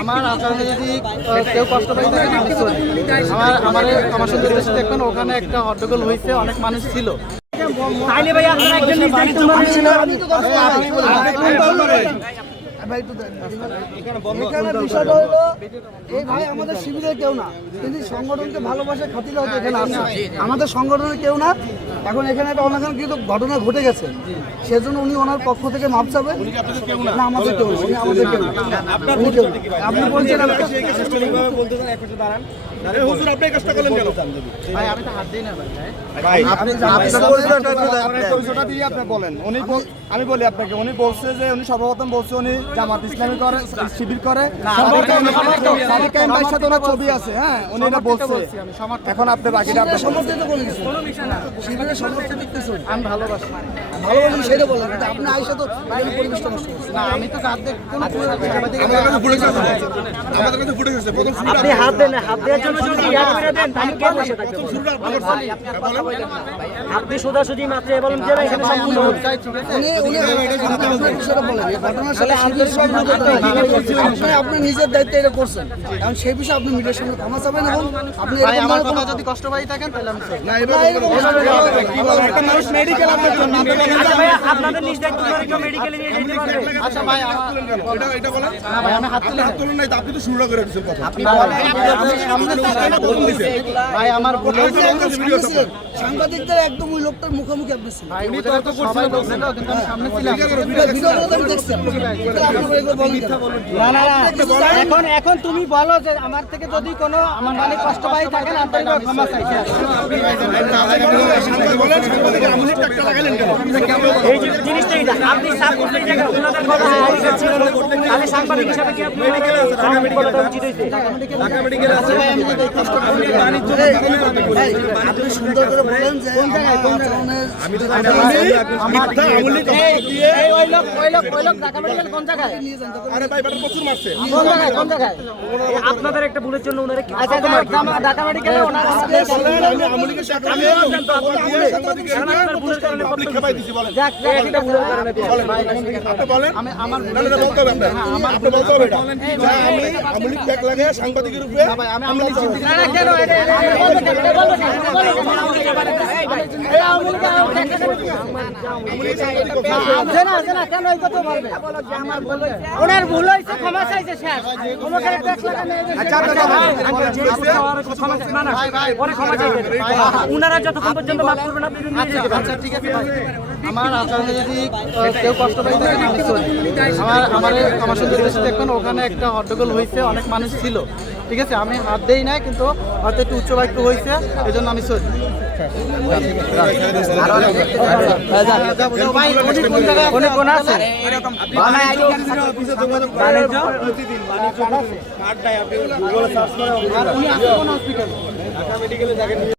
আমার আচরণে যদি কেউ কষ্ট পাই থাকে আমি sorry। আমার আমার আমার সাথে দেখবেন ওখানে একটা হট্টগোল হয়েছে অনেক মানুষ ছিল। তাইলে ভাই আপনারা একজন। এখানে বিষয়টা হলো এই ভাই আমাদের শিবিরের কেউ না। কিন্তু সংগঠনকে ভালোবাসে খাতিরে হয়তো এখানে আসে। আমাদের সংগঠনের কেউ না। এখন এখানে একটা অনাকাঙ্ক্ষিত কিন্তু ঘটনা ঘটে গেছে সেজন্য উনি ওনার পক্ষ থেকে মাপ চাবে না আমাদের কেউ উনি আমাদের কেউ। আপনি বলছেন আমি তো হাত দিই না ভাই পরিচয়টা দিয়ে আপনি বলেন উনি বল- আমি বলি আপনাকে উনি বলছে যে উনি সর্বপ্রথম বলছে উনি জামাত ইসলামী করে শিবির করে সাথে ওনার ছবি আছে হ্যাঁ উনি এটা বলছে এখন আপনি বাকিটা আপনি সমর্থিত করে আমি ভালোবাসি। সেটা কিন্তু আপনি আইসা তো পরিবেশটা নষ্ট করছেন। না আমি তো কাঁদ দেখ কোনো আপনি হাত দেন হাত দেওয়ার জন্য যদি ইয়াদ করে দেন তাহলে কে বসে থাকবে? আপনি সোজাসুজি মাত্রে বলেন যে না, এখানে সম্পূর্ণ উনি উনি আপনার বিষয়টা বলেন। ঘটনার সাথে শিবির সম্পর্ক আপনি আপনি নিজের দায়িত্বে এটা করছেন। কারণ সেই বিষয়ে আপনি মিডিয়ার সামনে ক্ষমা চাবেন এবং আপনি এরকম যদি কষ্ট পাই থাকেন তাহলে আমি না, একটা মানুষ মেডিকেল আপনার জন্য আচ্ছা ভাই আপনাদের নিজ দায়িত্ব করে কেউ মেডিকেলে নিয়ে যেতে পারবে আচ্ছা ভাই আমার- না ভাই আমি হাত তুলি না। আপনি ভাই আমার ভুল হয়েছে। আপনি একদম সামনে ছিলেন। সাংবাদিকদের একদম ওই লোকটার মুখোমুখি আপনি ছিলেন কিন্তু আমি সামনে ছিলাম ভিডিও? না না এখন এখন তুমি বলো যে আমার থেকে যদি কোনো আমার মানে কষ্ট পাই থাকেন আপনার ক্ষমা চাইছি এই যে আপনি সাপোর্ট এই জায়গায় ওনাদের কথা তাহলে সাংবাদিক হিসাবে কি আপনি সাংবাদিক বলাটা উচিত হয়েছে ভাই, আপনি সুন্দর করে বলেন যে আমার আচরণের এই ওই লোক ওই লোক ওই লোক ঢাকা মেডিকেল কোন জায়গায় নিয়ে যান তখন কোন জায়গায় কোন জায়গায় আপনাদের একটা ভুলের জন্য ওনারা আচ্ছা ঢাকা- মেডিকেলে ওনার ভুলে কারণ আপনার ভুলের কারণে বক্তব্য যাক যাক, ভুলের কারণে আমি আমার সাংবাদিকের আমি আমি না না কেন এটা এটা এটা বলবে এটা বলবে কেন? এটা বলবে কেন? এই আওয়ামী লীগ আওয়ামী লীগ আছে না না কেন এই কথা বলবে ওনার ভুল হয়েছে ক্ষমা চাইছে শেষ তোমাকে ট্যাক্স লাগানো আচ্ছা যতক্ষণ পর্যন্ত মাফ করবেন আপনি আচ্ছা। ঠিক আছে আমার আচরণে যদি কেউ কষ্ট পাই থাকে আমার আমার আমার সাথে দেখবেন ওখানে একটা হট্টগোল হয়েছে অনেক মানুষ ছিল। ঠিক আছে আমি হাত দেই নাই কিন্তু হয়তো একটু উচ্চ বাক্য হয়েছে এই জন্য আমি সরি ভাই উনি কোন জায়গায় উনি